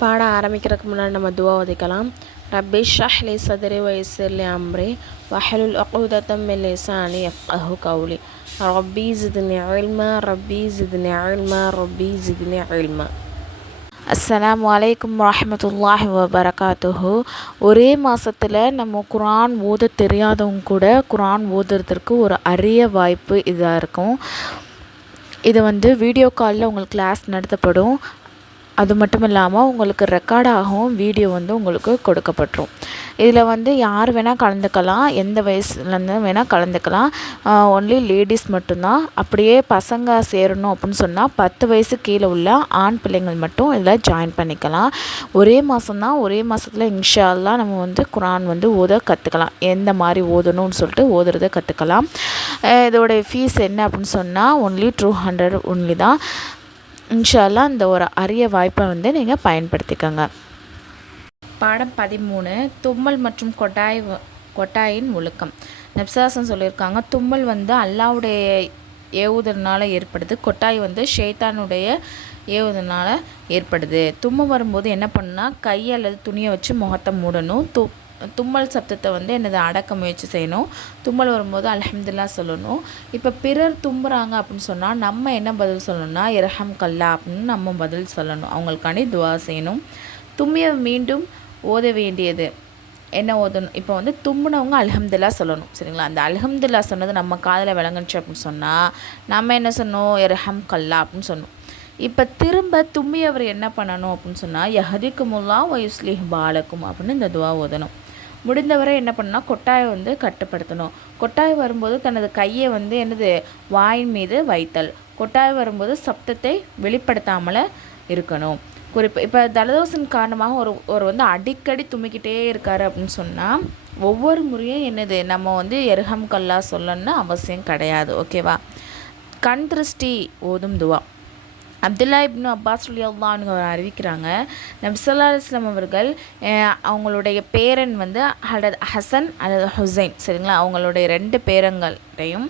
பாடம் ஆரம்பிக்கிறதுக்கு முன்னாடி நம்ம துவா ஓதிக்கலாம். ரப்பி ஷ்ரஹ் லி சத்ரி வயஸ்ஸிர் லி அம்ரி வஹ்லுல் உக்தத்தம் மின் லிசானி யஃப்கஹு கௌலி ரப்பி ஜித்னி இல்மா ரப்பி ஜித்னி இல்மா ரப்பி ஜித்னி இல்மா. அஸ்ஸலாமு அலைக்கும் வரஹ்மத்துல்லாஹி வபரகாத்துஹு. ஒரே மாதத்தில் நம்ம குர்ஆன் ஓத தெரியாதவங்க கூட குர்ஆன் ஓதுறதுக்கு ஒரு அரிய வாய்ப்பு இதாக இருக்கும். இது வீடியோ காலில் உங்களுக்கு கிளாஸ் நடத்தப்படும். அது மட்டும் இல்லாமல் உங்களுக்கு ரெக்கார்டாகவும் வீடியோ உங்களுக்கு கொடுக்கப்பட்டுரும். இதில் யார் வேணால் கலந்துக்கலாம், எந்த வயசுலேருந்து வேணால் கலந்துக்கலாம். ஒன்லி லேடிஸ் மட்டும்தான். அப்படியே பசங்க சேரணும் அப்படின்னு சொன்னால் 10 வயசு கீழே உள்ள ஆண் பிள்ளைங்கள் மட்டும் இதில் ஜாயின் பண்ணிக்கலாம். ஒரே மாதம்தான், ஒரே மாதத்தில் இன்ஷா அல்லாஹ் நம்ம குர்ஆன் ஓத கற்றுக்கலாம். எந்த மாதிரி ஓதணும்னு சொல்லிட்டு ஓதுறதை கற்றுக்கலாம். இதோடைய ஃபீஸ் என்ன அப்படின்னு சொன்னால் ஒன்லி 200 ஒன்லி தான். இன்ஷா அல்லாஹ் இந்த ஒரு அரிய வாய்ப்பை நீங்கள் பயன்படுத்திக்கோங்க. பாடம் 13 தும்மல் மற்றும் கொட்டாயின் ஒழுக்கம். நப்சாசன் சொல்லியிருக்காங்க, தும்மல் அல்லாஹ்வுடைய ஏவுதல்னால ஏற்படுது, கொட்டாய் ஷைத்தானுடைய ஏவுதல்னால ஏற்படுது. தும்மல் வரும்போது என்ன பண்ணால் கை அல்லது துணியை வச்சு முகத்தை மூடணும். தும்மல் சப்தத்தை என்னது அடக்க முயற்சி செய்யணும். தும்மல் வரும்போது அல்ஹம்துலில்லாஹ் சொல்லணும். இப்போ பிறர் தும்புறாங்க அப்படின்னு சொன்னால் நம்ம என்ன பதில் சொல்லணும்னா இரஹம் கல்லா அப்படின்னு நம்ம பதில் சொல்லணும். அவங்களுக்காண்டி துவா செய்யணும். தும்மிய மீண்டும் ஓத வேண்டியது என்ன ஓதணும்? இப்போ தும்முனவங்க அல்ஹம்துலில்லாஹ் சொல்லணும். சரிங்களா? அந்த அல்ஹம்துலில்லாஹ் சொன்னது நம்ம காதில் விளங்குச்சு அப்படின்னு சொன்னால் நம்ம என்ன சொன்னோம்? இரஹம் கல்லா அப்படின்னு சொன்னோம். இப்போ திரும்ப தும்மியவர் என்ன பண்ணணும் அப்படின்னு சொன்னால் யஹதிக்குமுல்லாஹ் வ யுஸ்லிஹ் பாலக்கும் அப்படின்னு இந்த துவா ஓதணும். முடிந்தவரை என்ன பண்ணால் கொட்டாயை கட்டுப்படுத்தணும். கொட்டாய் வரும்போது தனது கையை என்னது வாயின் மீது வைத்தல். கொட்டாய் வரும்போது சப்தத்தை வெளிப்படுத்தாமல் இருக்கணும். இப்போ ஜலதோஷன் காரணமாக ஒரு அடிக்கடி தும்மிக்கிட்டே இருக்காரு அப்படின்னு சொன்னால் ஒவ்வொரு முறையும் என்னது நம்ம எர்ஹம் கல்லா சொல்லணும்னு அவசியம் கிடையாது. ஓகேவா? கண் திருஷ்டி ஓதும் துவா. அப்துல்லா இப்னு அப்பாஸ் ரலியல்லாஹு அன்ஹு அறிவிக்கிறாங்க, நபி ஸல்லல்லாஹு அலைஹி வஸல்லம் அவர்கள் அவங்களுடைய பேரன் ஹஜரத் ஹசன் அல்லது ஹுசைன், சரிங்களா, அவங்களுடைய 2 பேரங்களையும்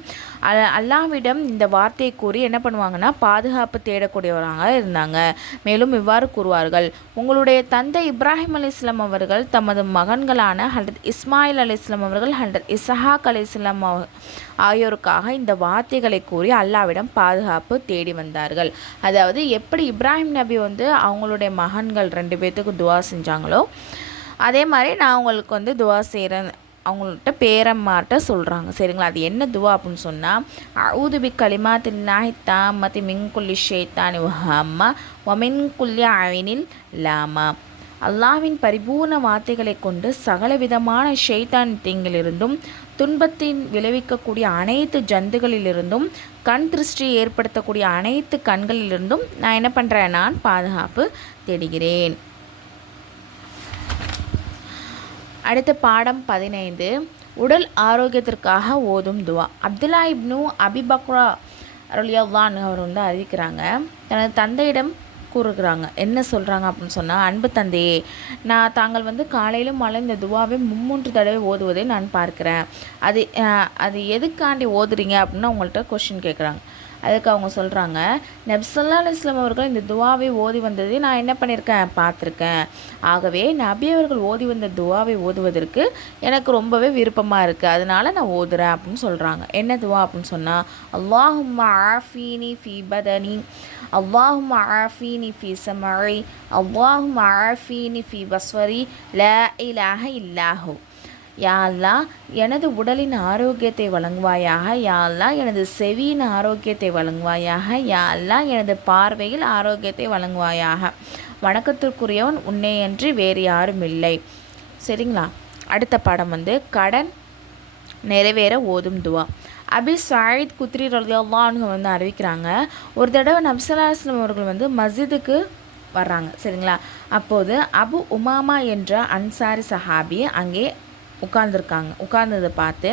அல்லாஹ்விடம் இந்த வார்த்தையை கூறி என்ன பண்ணுவாங்கன்னா பாதுகாப்பு தேடக்கூடியவராக இருந்தாங்க. மேலும் இவ்வாறு கூறுவார்கள், உங்களுடைய தந்தை இப்ராஹிம் அலைஹிஸ்ஸலாம் அவர்கள் தமது மகன்களான ஹஜரத் இஸ்மாயில் அலைஹிஸ்ஸலாம் அவர்கள் ஹஜரத் இஸ்ஹாக் அலைஹிஸ்ஸலாம் ஆகியோருக்காக இந்த வார்த்தைகளை கூறி அல்லாஹ்விடம் பாதுகாப்பு தேடி வந்தார்கள். அதாவது எப்படி இப்ராஹிம் நபி அவங்களுடைய மகன்கள் 2 பேர்த்துக்கு துவா செஞ்சாங்களோ அதே மாதிரி நான் உங்களுக்கு துவா செய்கிறேன் அவங்கள்ட்ட பேரம்மாட்ட சொல்கிறாங்க. சரிங்களா? அது என்ன துவா அப்படின்னு சொன்னால் அஊது பி கலிமாத்தில்லாஹி தாம்மத்தி மின் குல்லி ஷைத்தானி வஹம்மா வ மின் குல்லி ஐனில் லாமா. அல்லாஹ்வின் பரிபூர்ண வார்த்தைகளை கொண்டு சகல விதமான ஷைத்தான் தீங்கிலிருந்தும் துன்பத்தின் விளைவிக்கக்கூடிய அனைத்து ஜந்துகளிலிருந்தும் கண் திருஷ்டியை ஏற்படுத்தக்கூடிய அனைத்து கண்களிலிருந்தும் நான் என்ன பண்ணுறேன்? நான் பாதுகாப்பு தேடுகிறேன். அடுத்த பாடம் 15 உடல் ஆரோக்கியத்திற்காக ஓதும் துவா. அப்துல்லா இப்னு அபி பக்ரா ரலியல்லாஹு அன்ஹு அவர் அறிவிக்கிறாங்க, தனது தந்தையிடம் கூறுகிறாங்க. என்ன சொல்கிறாங்க அப்படின்னு சொன்னால், அன்பு தந்தையே, நான் தாங்கள் காலையிலும் மாலை இந்த துவாவை 3 தடவை ஓதுவதை நான் பார்க்குறேன். அது எதுக்காண்டி ஓதுறீங்க அப்படின்னு அவங்கள்ட்ட கொஷின் கேட்குறாங்க. அதுக்கு அவங்க சொல்கிறாங்க, நபி ஸல்லல்லாஹு அலைஹி வஸல்லம் அவர்கள் இந்த துவாவை ஓதி வந்ததை நான் என்ன பண்ணியிருக்கேன்? பார்த்துருக்கேன். ஆகவே நபி அவர்கள் ஓதி வந்த துவாவை ஓதுவதற்கு எனக்கு ரொம்பவே விருப்பமாக இருக்குது, அதனால நான் ஓதுறேன் அப்படின்னு சொல்கிறாங்க. என்ன துவா அப்படின்னு சொன்னால் அல்லாஹும்ம ஆஃபீனி ஃபி பதனி அல்லாஹும்ம ஆஃபீனி ஃபி சமஇ அல்லாஹும்ம ஆஃபீனி ஃபி பஸ்வரி லா இலாஹ இல்லாஹு. யா அல்லாஹ் எனது உடலின் ஆரோக்கியத்தை வழங்குவாயாக. யா அல்லாஹ் எனது செவியின் ஆரோக்கியத்தை வழங்குவாயாக. யா அல்லாஹ் எனது பார்வையில் ஆரோக்கியத்தை வழங்குவாயாக. வணக்கத்திற்குரியவன் உன்னையன்றி வேறு யாரும் இல்லை. சரிங்களா? அடுத்த பாடம் கடன் நிறைவேற ஓதும் துவா. அபி சயீத் குத்ரி ரலியல்லாஹு அன்ஹு அறிவிக்கிறாங்க, ஒரு தடவை நபி ஸல்லல்லாஹு அலைஹி வஸல்லம் அவர்கள் மஸ்ஜிதுக்கு வர்றாங்க. சரிங்களா? அப்போது அபு உமாமா என்ற அன்சாரி சஹாபி அங்கே உட்கார்ந்ததை பார்த்து,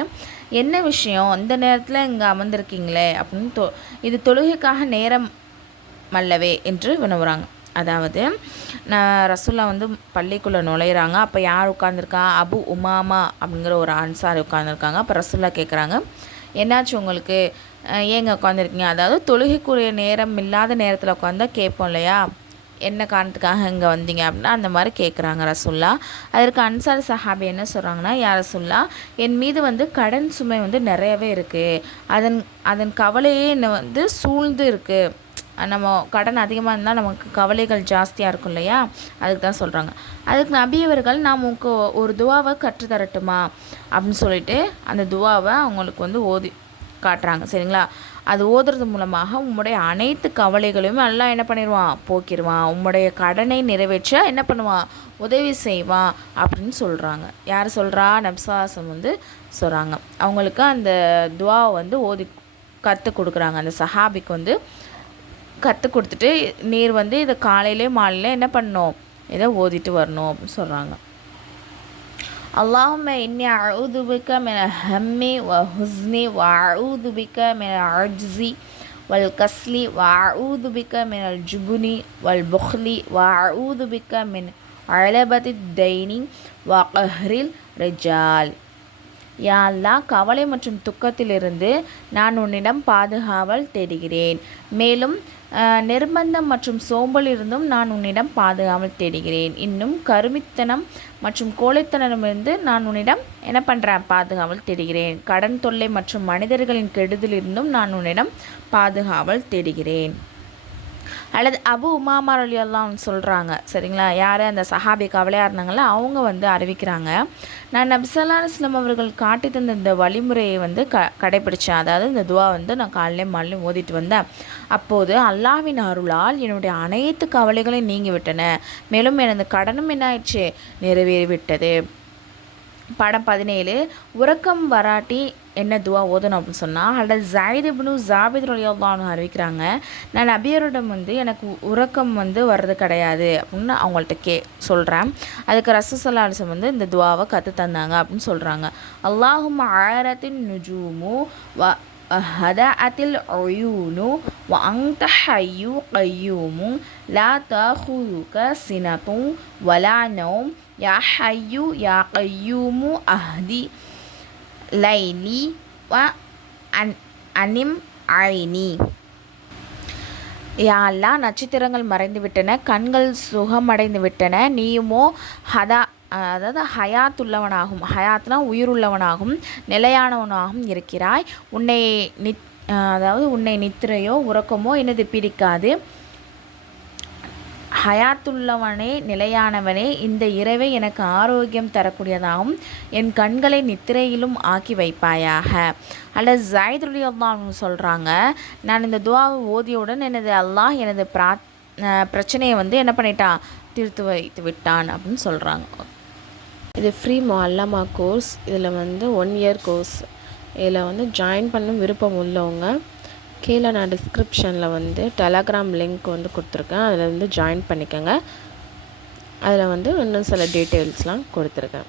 என்ன விஷயம் இந்த நேரத்தில் இங்கே அமர்ந்திருக்கீங்களே அப்படின்னு இது தொழுகைக்காக நேரம் அல்லவே என்று வினவுறாங்க. அதாவது ரசூல்லா பள்ளிக்குள்ளே நுழையிறாங்க. அப்போ யார் உட்காந்துருக்கா? அபு உமாமா அப்படிங்கிற ஒரு அன்சாரி உட்காந்துருக்காங்க. அப்போ ரசூல்லா கேட்குறாங்க, என்னாச்சு உங்களுக்கு, ஏங்க உட்காந்துருக்கீங்க? அதாவது தொழுகைக்குரிய நேரம் இல்லாத நேரத்தில் உட்காந்தா கேட்போம் இல்லையா, என்ன காரணத்துக்காக இங்கே வந்தீங்க அப்படின்னா அந்த மாதிரி கேட்குறாங்க ரசுல்லா. அதற்கு அன்சார் சஹாபி என்ன சொல்கிறாங்கன்னா, யார் ரசுல்லா, என் மீது வந்து கடன் சுமை வந்து நிறையவே இருக்குது, அதன் கவலையே என்னை வந்து சூழ்ந்து இருக்குது. நம்ம கடன் அதிகமாக இருந்தால் நமக்கு கவலைகள் ஜாஸ்தியாக இருக்கும் இல்லையா, அதுக்கு தான் சொல்கிறாங்க. அதுக்கு நபியவர்கள் நான் உங்களுக்கு ஒரு துவாவை கற்றுத்தரட்டுமா அப்படின்னு சொல்லிட்டு அந்த துவாவை அவங்களுக்கு வந்து ஓதி காட்டுறாங்க. சரிங்களா, அது ஓதுறது மூலமாக உம்முடைய அனைத்து கவலைகளையும் எல்லாம் என்ன பண்ணிடுவான், போக்கிடுவான். உம்முடைய கடனை நிறைவேற்ற என்ன பண்ணுவான், உதவி செய்வான் அப்படின்னு சொல்கிறாங்க. யார் சொல்கிறா, நப்சாசம் வந்து சொல்கிறாங்க. அவங்களுக்கு அந்த துவாவை வந்து ஓதி கற்றுக் கொடுக்குறாங்க. அந்த சஹாபிக்கு வந்து கற்றுக் கொடுத்துட்டு நீர் வந்து இதை காலையிலே மாலையிலே என்ன பண்ணணும், இதை ஓதிட்டு வரணும் அப்படின்னு சொல்கிறாங்க. اللهم إني أعوذ بك من الهم والحزن وأعوذ بك من العجز والكسل وأعوذ بك من الجبن والبخل وأعوذ بك من غلبة الدين وقهر الرجال. யா அல்லாஹ், கவலை மற்றும் துக்கத்திலிருந்து நான் உன்னிடம் பாதுகாவல் தேடுகிறேன். மேலும் நிர்பந்தம் மற்றும் சோம்பலிருந்தும் நான் உன்னிடம் பாதுகாவல் தேடுகிறேன். இன்னும் கருமித்தனம் மற்றும் கோழைத்தனமிருந்து நான் உன்னிடம் என்ன பண்ணுறேன், பாதுகாவல் தேடுகிறேன். கடன் தொல்லை மற்றும் மனிதர்களின் கெடுதலிருந்தும் நான் உன்னிடம் பாதுகாவல் தேடுகிறேன். அல்லது அபு உமாமா ரலியல்லாஹு அன்ஹு சொல்கிறாங்க. சரிங்களா, யார், அந்த சஹாபி கவலையாக இருந்தாங்கள அவங்க வந்து அறிவிக்கிறாங்க, நான் நபி ஸல்லல்லாஹு அலைஹி வஸல்லம் அவர்கள் காட்டி தந்த இந்த வழிமுறையை வந்து கடைப்பிடிச்சேன். அதாவது இந்த துவா வந்து நான் காலையிலே மாலையும் ஓதிட்டு வந்தேன். அப்போது அல்லாஹ்வின் அருளால் என்னுடைய அனைத்து கவலைகளையும் நீங்கிவிட்டன. மேலும் எனது கடனும் என்ன ஆயிடுச்சு, நிறைவேறிவிட்டது. படம் 17. உறக்கம் வராட்டி என்ன துவா ஓதணும் அப்படின்னு சொன்னால், அல்லது ஜாயித் இப்னு ஜாபித் ரலியல்லாஹு அன்ஹு அறிவிக்கிறாங்க, நான் நபியரிடம் வந்து எனக்கு உறக்கம் வந்து வர்றது கிடையாது அப்படின்னு அவங்கள்ட்ட சொல்கிறேன். அதுக்கு ரசூல் ஸல்லல்லாஹு அலைஹி வஸல்லம் வந்து இந்த துவாவை கற்று தந்தாங்க அப்படின்னு சொல்கிறாங்க. அல்லாஹும்ம ஆரத்தின் நுஜூமு வ ஹதஅத்தில் உயூனு வ அன்த ஹய்யு கய்யூமு லா தஅஹுதுக சினத்து வலா நௌம் யா ஹய்யு யா கய்யூமு அஹ்தி லைலி வ அனிம் ஐனி. யா அல்லாஹ், நட்சத்திரங்கள் மறைந்து விட்டன, கண்கள் சுகமடைந்து விட்டன, நீயுமோ அதாவது ஹயாத்துள்ளவனாகும், ஹயாத்னா உயிருள்ளவனாகும், நிலையானவனாகவும் இருக்கிறாய். உன்னை நித்திரையோ உறக்கமோ என்னது பிடிக்காது. ஹயாத்துள்ளவனே, நிலையானவனே, இந்த இரவை எனக்கு ஆரோக்கியம் தரக்கூடியதாகவும் என் கண்களை நித்திரையிலும் ஆக்கி வைப்பாயாக. அல்லது ஜாயித் ரலியல்லாஹு அன்ஹு சொல்கிறாங்க, நான் இந்த துவாவை ஓதியவுடன் அல்லாஹ் எனது பிரச்சனையை வந்து என்ன பண்ணிட்டான், தீர்த்து வைத்து விட்டான் அப்படின்னு சொல்கிறாங்க. இது ஃப்ரீ முஅல்லமா கோர்ஸ். இதில் வந்து 1 இயர் கோர்ஸ். இதில் வந்து ஜாயின் பண்ண விருப்பம் உள்ளவங்க கீழே நான் டிஸ்கிரிப்ஷனில் வந்து டெலகிராம் லிங்க் வந்து கொடுத்துருக்கேன், அதில் வந்து ஜாயின் பண்ணிக்கோங்க. அதில் வந்து இன்னும் சில டீட்டெயில்ஸ்லாம் கொடுத்துருக்கேன்.